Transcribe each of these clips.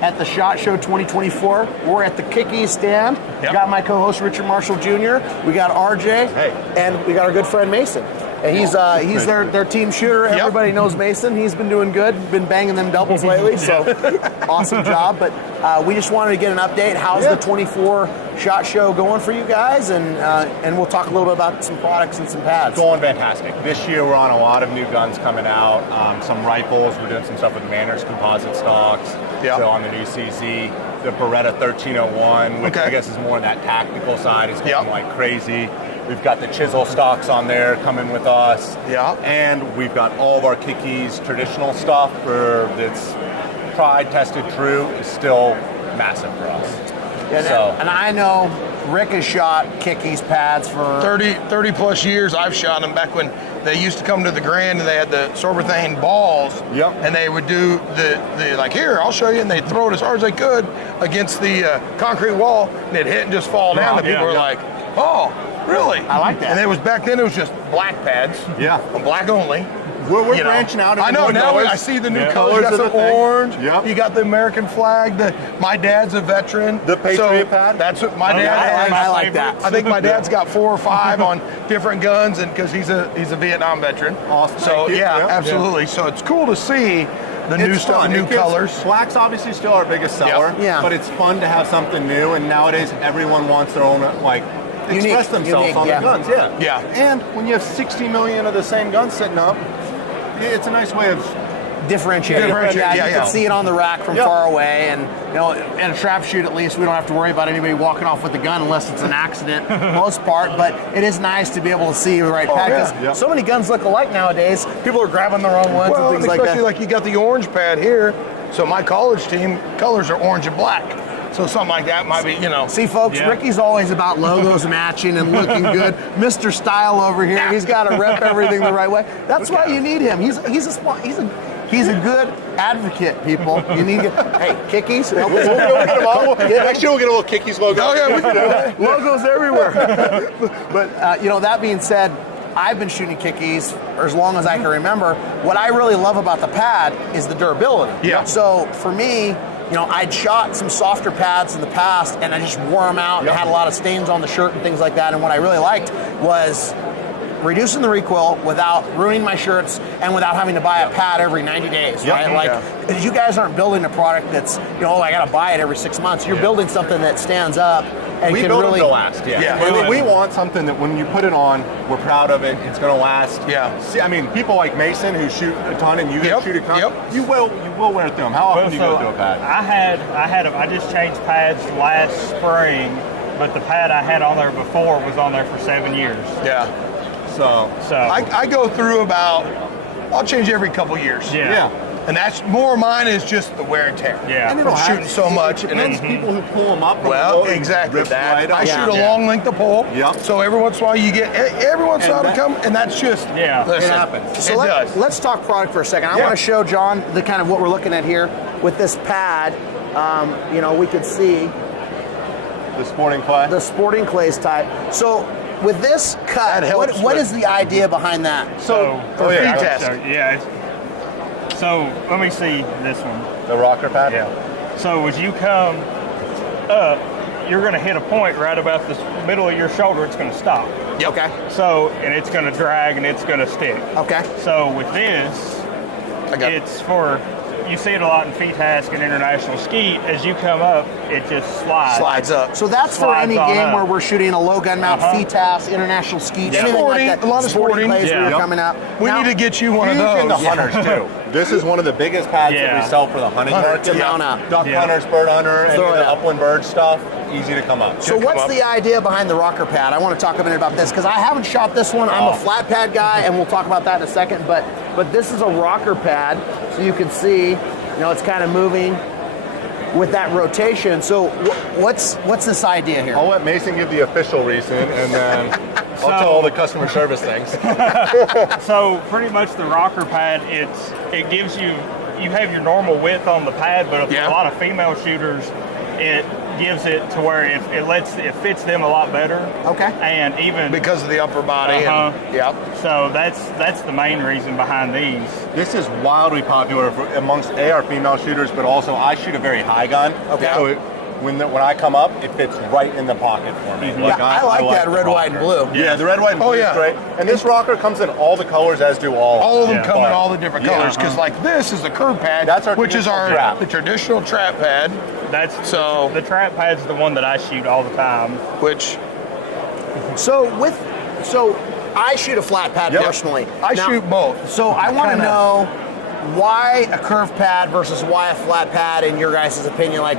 at the SHOT Show 2024. We're at the Kick-EEZ stand. Yep. Got my co-host Richard Marshall Jr. We got RJ, and we got our good friend Mason. And he's their team shooter. Yep. Everybody knows Mason. He's been doing good. Been banging them doubles lately. So awesome job. But we just wanted to get an update. How's the 24 SHOT Show going for you guys? And we'll talk a little bit about some products and some pads. Going fantastic. This year we're on a lot of new guns coming out. Some rifles. We're doing some stuff with Manners composite stocks. So on the new CZ, the Beretta 1301, which I guess is more on that tactical side, is going like crazy. We've got the Chisel stocks on there coming with us. And we've got all of our Kick-EEZ traditional stuff for that's tried, tested, true, is still massive for us. And I know Rick has shot Kick-EEZ pads for 30 plus years. I've shot them back when they used to come to the Grand and they had the Sorbothane balls. And they would do the like, here, I'll show you, and they'd throw it as hard as they could against the concrete wall, and it'd hit and just fall down. And people were like, oh, really? I like that. And it was back then, it was just black pads. Black only. We're branching out. I know, now I see the new colors. You got some orange. You got the American flag. My dad's a veteran. The Patriot pad. That's what my dad has. I like that. I think my dad's got 4 or 5 on different guns, and because he's a Vietnam veteran. Awesome. So absolutely. So it's cool to see the new stuff, new colors. Black's obviously still our biggest seller. But it's fun to have something new, and nowadays everyone wants their own express themselves on the guns. And when you have 60 million of the same guns sitting up, it's a nice way of differentiating. You can see it on the rack from far away, and in a trap shoot at least, we don't have to worry about anybody walking off with the gun unless it's an accident, for the most part. But it is nice to be able to see the right pad, because so many guns look alike nowadays. People are grabbing their own ones and things like that. Especially like you got the orange pad here. So my college team colors are orange and black. So something like that might be, See, folks, Ricky's always about logos matching and looking good. Mr. Style over here, he's got to rep everything the right way. That's why you need him. He's a good advocate, people. You need to get, hey, Kick-EEZ, help us. Next year we'll get a little Kick-EEZ logo. Logos everywhere. But, that being said, I've been shooting Kick-EEZ for as long as I can remember. What I really love about the pad is the durability. So for me, I'd shot some softer pads in the past, and I just wore them out and had a lot of stains on the shirt and things like that. And what I really liked was reducing the recoil without ruining my shirts and without having to buy a pad every 90 days, right? Because you guys aren't building a product that's, I got to buy it every 6 months. You're building something that stands up and we can build really them to last. We want something that when you put it on, we're proud of it. It's going to last. See, I mean, people like Mason who shoot a ton, and you shoot a ton. You will wear it through them. How often do you go through a pad? I just changed pads last spring, but the pad I had on there before was on there for 7 years. So I go through I'll change every couple years. And that's more of mine is just the wear and tear. From shooting so much. And then people who pull them up. Exactly that. I shoot a long length of pole. So every once in a while you get every once in a while to come, and that's just it happens. So let's talk product for a second. I want to show John the kind of what we're looking at here with this pad. We could see the sporting clay. The sporting clays type. So with this cut, what is the idea behind that? So let me see this one. The rocker pad? So as you come up, you're going to hit a point right about the middle of your shoulder. It's going to stop. So, and it's going to drag and it's going to stick. So with this, it's for, you see it a lot in FETASC and international skeet. As you come up, it just slides up. So that's for any game where we're shooting a low gun mount, FETASC, international skeet, anything like that. A lot of sporting plays where you're coming up. We need to get you one of those. In the hunters too. This is one of the biggest pads that we sell for the hunting market. Duck hunters, bird hunter, and the upland bird stuff. Easy to come up. So what's the idea behind the rocker pad? I want to talk a minute about this because I haven't shot this one. I'm a flat pad guy, and we'll talk about that in a second. But this is a rocker pad, so you can see, it's kind of moving with that rotation. So what's this idea here? I'll let Mason give the official reason, and then I'll tell all the customer service things. So pretty much the rocker pad, it gives you have your normal width on the pad, but a lot of female shooters, gives it to where it fits them a lot better. Okay. And even because of the upper body. Yep. So that's the main reason behind these. This is wildly popular amongst our female shooters, but also I shoot a very high gun. Okay. So when I come up, it fits right in the pocket for me. Yeah, I like that red, white, and blue. Yeah, the red, white, and blue is great. And this rocker comes in all the colors, as do all of them come in all the different colors, because like this is the curve pad, which is the traditional trap pad. The trap pad's the one that I shoot all the time. So I shoot a flat pad personally. I shoot both. So I want to know why a curved pad versus why a flat pad in your guys' opinion, like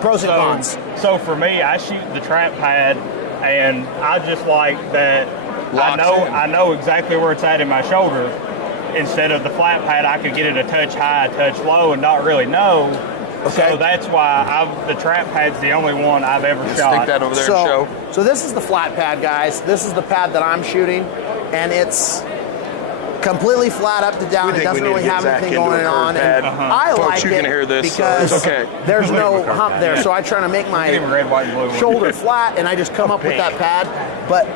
pros and cons. So for me, I shoot the trap pad, and I just like that. I know exactly where it's at in my shoulder. Instead of the flat pad, I could get it a touch high, a touch low, and not really know. Okay. So that's why the trap pad's the only one I've ever shot. Stick that over there and show. So this is the flat pad, guys. This is the pad that I'm shooting, and it's completely flat up to down. It doesn't really have anything going on. And I like it because there's no hump there. So I try to make my shoulder flat, and I just come up with that pad. But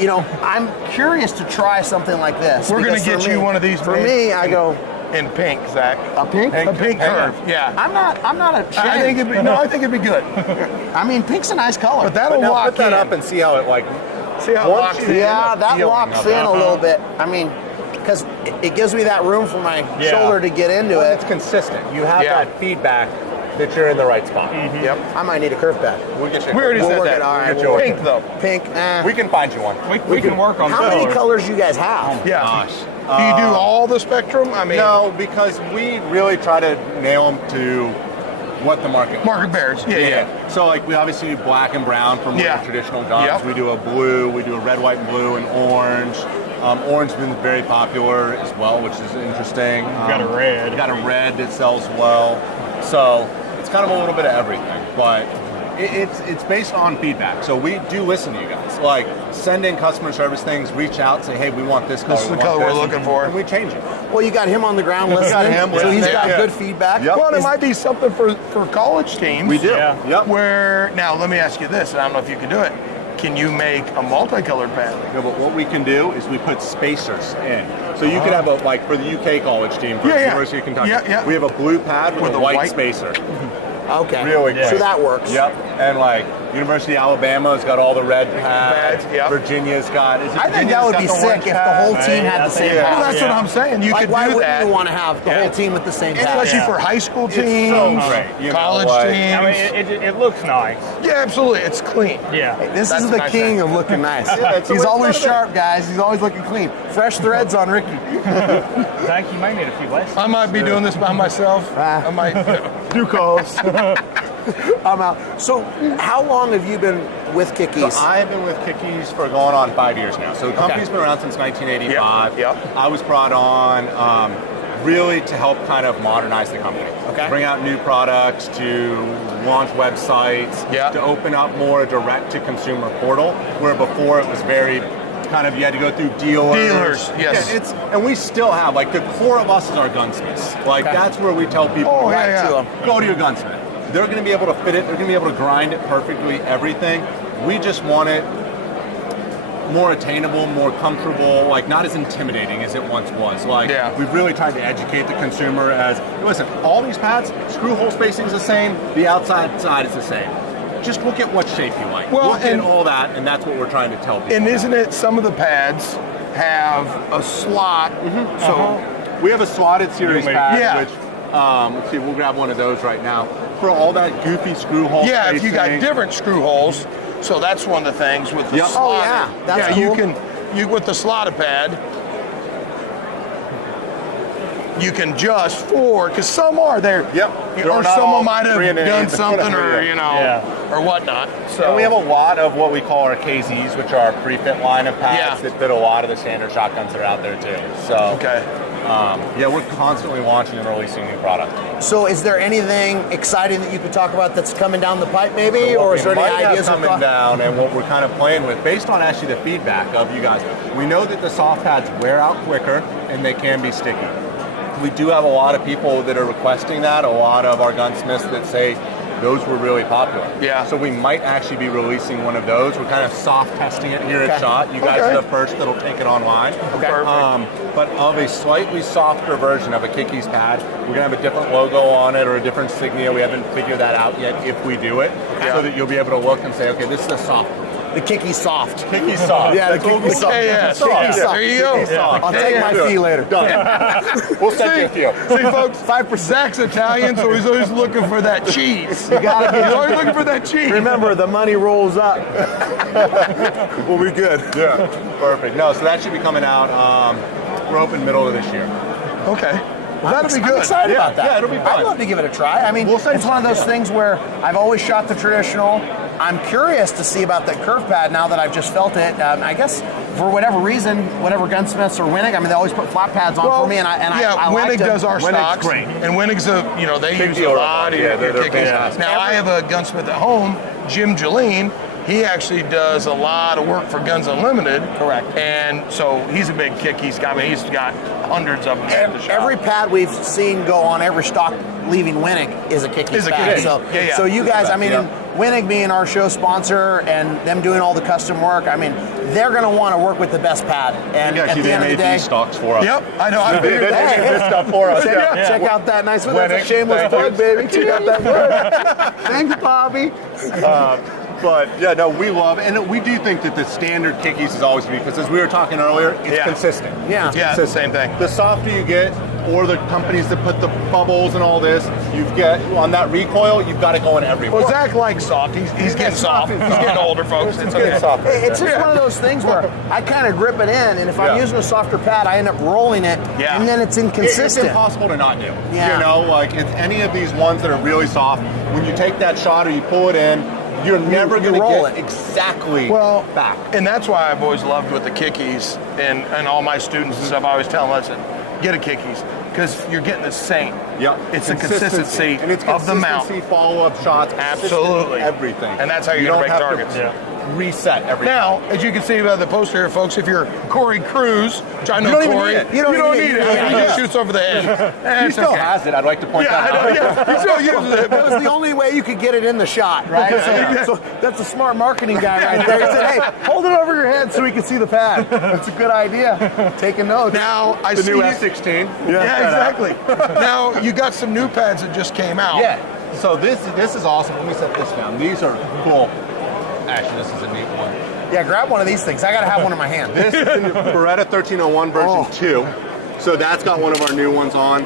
you know, I'm curious to try something like this. We're going to get you one of these. For me, I go in pink, Zach. A pink? A pink curve. Yeah. I'm not a fan. I think it'd be good. I mean, pink's a nice color. But that'll lock that up and see how it locks in. Yeah, that locks in a little bit. I mean, because it gives me that room for my shoulder to get into it. It's consistent. You have that feedback that you're in the right spot. Yep. I might need a curve pad. We'll get you. We already said that. All right. Pink though. Pink. We can find you one. We can work on. How many colors do you guys have? Yeah. Gosh. Do you do all the spectrum? I mean, no, because we really try to nail them to what the market bears. Yeah. So like we obviously do black and brown from the traditional guns. Yep. We do a blue. We do a red, white, and blue, and orange. Orange has been very popular as well, which is interesting. Got a red. Got a red that sells well. So it's kind of a little bit of everything, but it's based on feedback. So we do listen to you guys. Like send in customer service things, reach out, say, hey, we want this color. This is the color we're looking for. And we change it. Well, you got him on the ground listening. So he's got good feedback. Yep. Well, it might be something for college teams. We do. Yeah. Yep. Where now, let me ask you this, and I don't know if you can do it. Can you make a multicolored pad? No, but what we can do is we put spacers in. So you could have like for the UK college team, for the University of Kentucky, we have a blue pad with a white spacer. Okay. Really quick. So that works. Yep. And like University of Alabama's got all the red pads. Yep. Virginia's got. I think that would be sick if the whole team had the same pad. Well, that's what I'm saying. You could do that. Why wouldn't you want to have the whole team with the same pad? Especially for high school teams, college teams. I mean, it looks nice. Yeah, absolutely. It's clean. Yeah. This is the king of looking nice. He's always sharp, guys. He's always looking clean. Fresh threads on Ricky. Zach, you might need a few lessons. I might be doing this by myself. I might do calls. I'm out. So, how long have you been with Kick-EEZ? So I've been with Kick-EEZ for going on 5 years now. So the company's been around since 1985. Yep. I was brought on really to help kind of modernize the company. Okay. Bring out new products, to launch websites, to open up more direct-to-consumer portal, where before it was very kind of, you had to go through dealers. Yes. Yeah, and we still have, like, the core of us is our gunsmiths. Like, that's where we tell people, go to your gunsmith. They're going to be able to fit it. They're going to be able to grind it perfectly, everything. We just want it more attainable, more comfortable, like not as intimidating as it once was. Like we've really tried to educate the consumer as, listen, all these pads, screw hole spacing is the same, the outside side is the same. Just look at what shape you like. Well, look at all that, and that's what we're trying to tell people. And isn't it, some of the pads have a slot? So we have a slotted series pad, which, let's see, we'll grab one of those right now. For all that goofy screw hole spacing. If you got different screw holes, so that's one of the things with the slotted. That's cool. You with the slotted pad, you can adjust for, because some are there. Or someone might have done something or, or whatnot. So and we have a lot of what we call our KZs, which are our pre-fit line of pads that fit a lot of the standard shotguns that are out there too. So we're constantly launching and releasing new product. So is there anything exciting that you could talk about that's coming down the pipe maybe? Or is there any ideas coming down, and what we're kind of playing with, based on actually the feedback of you guys, we know that the soft pads wear out quicker and they can be sticky. We do have a lot of people that are requesting that, a lot of our gunsmiths that say, those were really popular. Yeah. So we might actually be releasing one of those. We're kind of soft testing it here at SHOT. You guys are the first that'll take it online. Okay. But of a slightly softer version of a Kick-EEZ pad, we're gonna have a different logo on it or a different insignia. We haven't figured that out yet if we do it, so that you'll be able to look and say, okay, this is a soft one. The Kick-EEZ Soft. Kick-EEZ Soft. Yeah, the Kick-EEZ Soft. KS. Kick-EEZ Soft. There you go. Kick-EEZ Soft. I'll take my fee later. Done. We'll send you a few. See, folks, 5%. Zach's Italian, so he's always looking for that cheese. He's always looking for that cheese. Remember, the money rolls up. We'll be good. Yeah, perfect. No, so that should be coming out. We're hoping middle of this year. Okay. Well, that'll be good. I'm excited about that. Yeah, it'll be fun. I'd love to give it a try. I mean, it's one of those things where I've always shot the traditional. I'm curious to see about that curve pad now that I've just felt it. I guess for whatever reason, whatever gunsmiths or Wenig, I mean, they always put flat pads on for me, and I Wenig like does our Wenig's stocks, great. and Wenig's they use a deal. lot of Yeah, they're Kick-EEZ. fantastic. Now I have a gunsmith at home, Jim Jeline. He actually does a lot of work for Guns Unlimited. Correct. And so he's a big Kick-EEZ guy. I mean, he's got hundreds of them at the shop. Every pad we've seen go on every stock leaving Wenig is a Kick-EEZ pad. Kick-EEZ. So you guys, I mean, Wenig being our show sponsor and them doing all the custom work, I mean, they're going to want to work with the best pad. And You at actually the end of the made day, these stocks for us. Yep, I know. I They figured that. made this stuff for us. check out that nice one. That's a Wenig, shameless thank plug, you. baby. Check out that plug. Thanks, Bobby. But yeah, no, we love, and we do think that the standard Kick-EEZ is always going to be, because as we were talking earlier, it's consistent. Yeah. It's Yeah, consistent. same thing. The softer you get, or the companies that put the bubbles and all this, you've got on that recoil, you've got it going everywhere. Well, Zach likes soft. He's getting soft. He's getting older, folks. It's okay. soft. It's just one of those things where I kind of grip it in, and if I'm using a softer pad, I end up rolling it, and then it's It's inconsistent. impossible to not do. Yeah. You know, like it's any of these ones that are really soft, when you take that shot or you pull it in, you're never going to roll get it exactly back. And that's why I've always loved with the Kick-EEZ and all my students and stuff. I always tell them, listen, get a Kick-EEZ because you're getting the same. Yep. It's the consistency and it's of the mount. Follow-up shots, Absolutely. everything. And that's how you're going to break targets. Reset everything. Now, as you can see by the poster here, folks, if you're Corey Cruz, which I know don't even Corey, need it. you don't need it. Yeah. He just shoots over the head. He still has it, I'd like to point that out. He still uses it. That was the only way you could get it in the shot, right? So that's a smart marketing guy right there. He said, hey, hold it over your head so we can see the pad. That's a good idea. Taking notes. Now, I The see new you- F16. Yeah, exactly. Now, you got some new pads that just came out. Yeah. So this is awesome. Let me set this down. These are cool. Actually, this is a neat one. Yeah, grab one of these things. I got to have one in my hand. This is the Beretta 1301 version 2. So that's got one of our new ones on.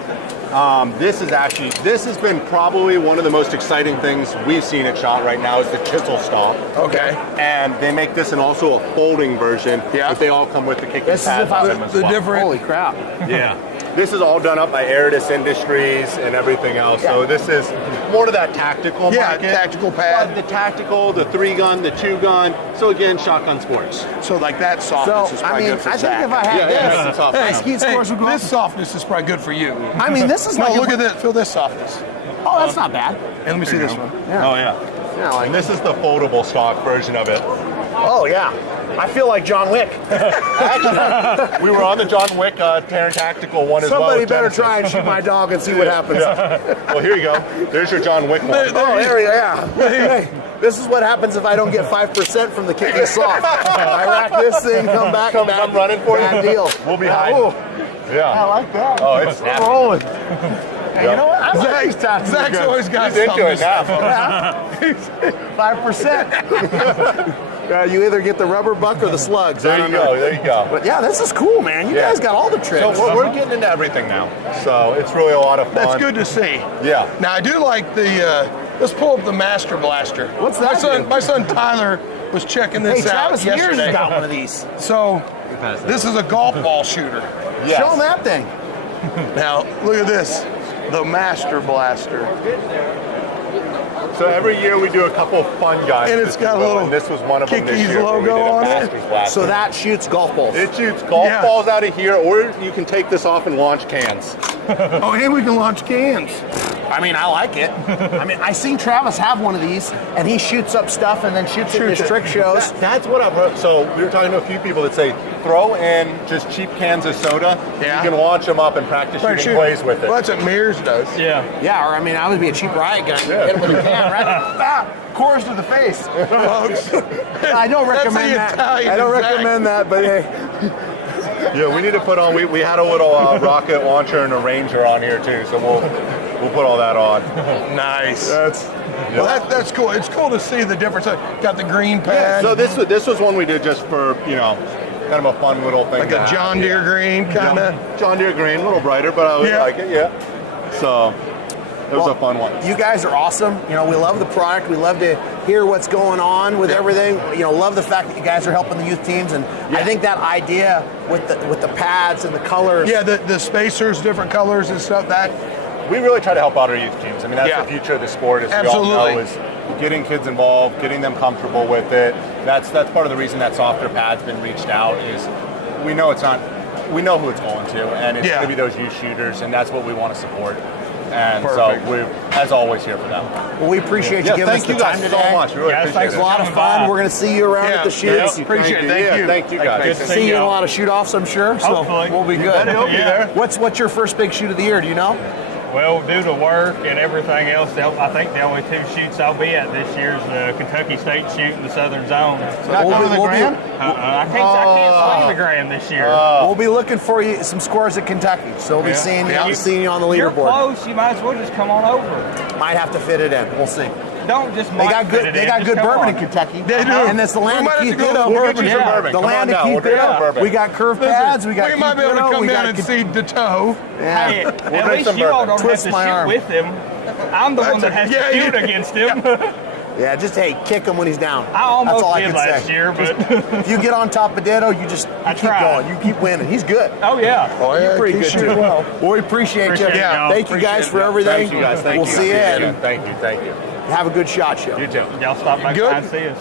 This has been probably one of the most exciting things we've seen at SHOT right now is the chisel stock. Okay. And they make this and also a folding version. Yeah. But they all come with the Kick-EEZ This is pads if I on was them as the well. different. Holy crap. Yeah. This is all done up by Aridus Industries and everything else. So this is more to that tactical market. tactical pad. But the tactical, the 3-gun, the 2-gun. So again, shotgun sports. So like that softness So, is I probably mean, good for I Zach. think if I had nice and this, soft. my skeet scores would go This up. softness is probably good for you. I mean, this is No, like look at this. Feel this softness. Oh, that's not bad. And let me see this one. Yeah. Oh yeah. Yeah, like, And this is the foldable stock version of it. oh, yeah. I feel like John Wick. Actually, we were on the John Wick Terran Tactical one as well. Somebody with better Genesis. try and shoot my dog and see what happens. Well, here you go. There's your John Wick one. Oh, there we go. Yeah. Hey, this is what happens if I don't get 5% from the Kick-EEZ soft. I rack this thing, come back, Come running for you. bad deal. We'll be hiding. I Yeah. like that. Oh, it's We're snappy. rolling. Hey, you know what? I like these tactics. Zach's always got He's into something it to now. 5%. You either get the rubber buck or the slugs. I There you don't know. go. There you go. But yeah, this is cool, man. You guys got all the tricks. So we're getting into everything now. So it's really a lot of fun. That's good to see. Yeah. Now I do like the. Let's pull up the Master Blaster. What's that? My son Tyler was checking this Hey, out Travis Mears yesterday. has got one of these. So this is a golf ball shooter. Yes. Show them that thing. Now look at this, the Master Blaster. So every year we do a couple of fun guys. And it's got a little and this was one of them this Kick-EEZ year. where we logo did a on it. Master's Blaster. So that shoots golf balls. It shoots golf Yeah. balls out of here, or you can take this off and launch cans. Oh, and we can launch cans. I mean, I like it. I mean, I seen Travis have one of these, and he shoots up stuff and then shoots it in his trick shows. That's what I've heard. So we were talking to a few people that say throw in just cheap cans of soda. Yeah. You can launch them up and practice shooting plays with it. Well, that's what Mears does. Yeah. Yeah, or I mean, I would be a cheap riot gun. Hit him with a can, right? Cores to the face. I don't recommend that. I don't recommend that, but hey. Yeah, we need to put on. We had a little rocket launcher and a Ranger on here too, so we'll put all that on. Nice. Well, that's cool. It's cool to see the difference. Got the green pad. So this was one we did just for kind of a fun little thing. Like a John Deere green, kind of. John Deere green, a little brighter, but I always like it. Yeah. So. It was a fun one. You guys are awesome. We love the product. We love to hear what's going on with everything. Love the fact that you guys are helping the youth teams, and I think that idea with the pads and the colors. Yeah, the spacers, different colors and stuff. That we really try to help out our youth teams. I mean, that's the future of the sport. As we all know, is getting kids involved, getting them comfortable with it. That's part of the reason that softer pad's been reached out. Is we know it's not. We know who it's going to, and it's going to be those youth shooters, and that's what we want to support. And so we're, as always, here for them. Well, we appreciate you giving us the time today. Thank you guys so much. Really appreciate it. It's a lot of fun. We're going to see you around at the shoots. Appreciate it. Thank you guys. See you in a lot of shoot-offs, I'm sure. So we'll be good. What's your first big shoot of the year? Do you know? Well, due to work and everything else, I think the only 2 shoots I'll be at this year is the Kentucky State shoot in the Southern Zone. So I can't swing the Grand this year. We'll be looking for you some scores at Kentucky, so we'll be seeing you on the leaderboard. You're close. You might as well just come on over. Might have to fit it in. We'll see. Don't just. They got good bourbon in Kentucky. They do. And that's the land of Keith Ditto. The land of Keith Ditto. We got curved pads. We got. We might be able to come down and see Ditto. Hey, at least you all don't have to shoot with him. I'm the one that has to shoot against him. Yeah, just kick him when he's down. I almost did last year, but if you get on top of Ditto, you just keep going. You keep winning. He's good. Oh yeah. You're pretty good too. Well, we appreciate you. Thank you guys for everything. Thank you guys. We'll see you. Thank you. Have a good shot show. You too. Y'all stop by and see us.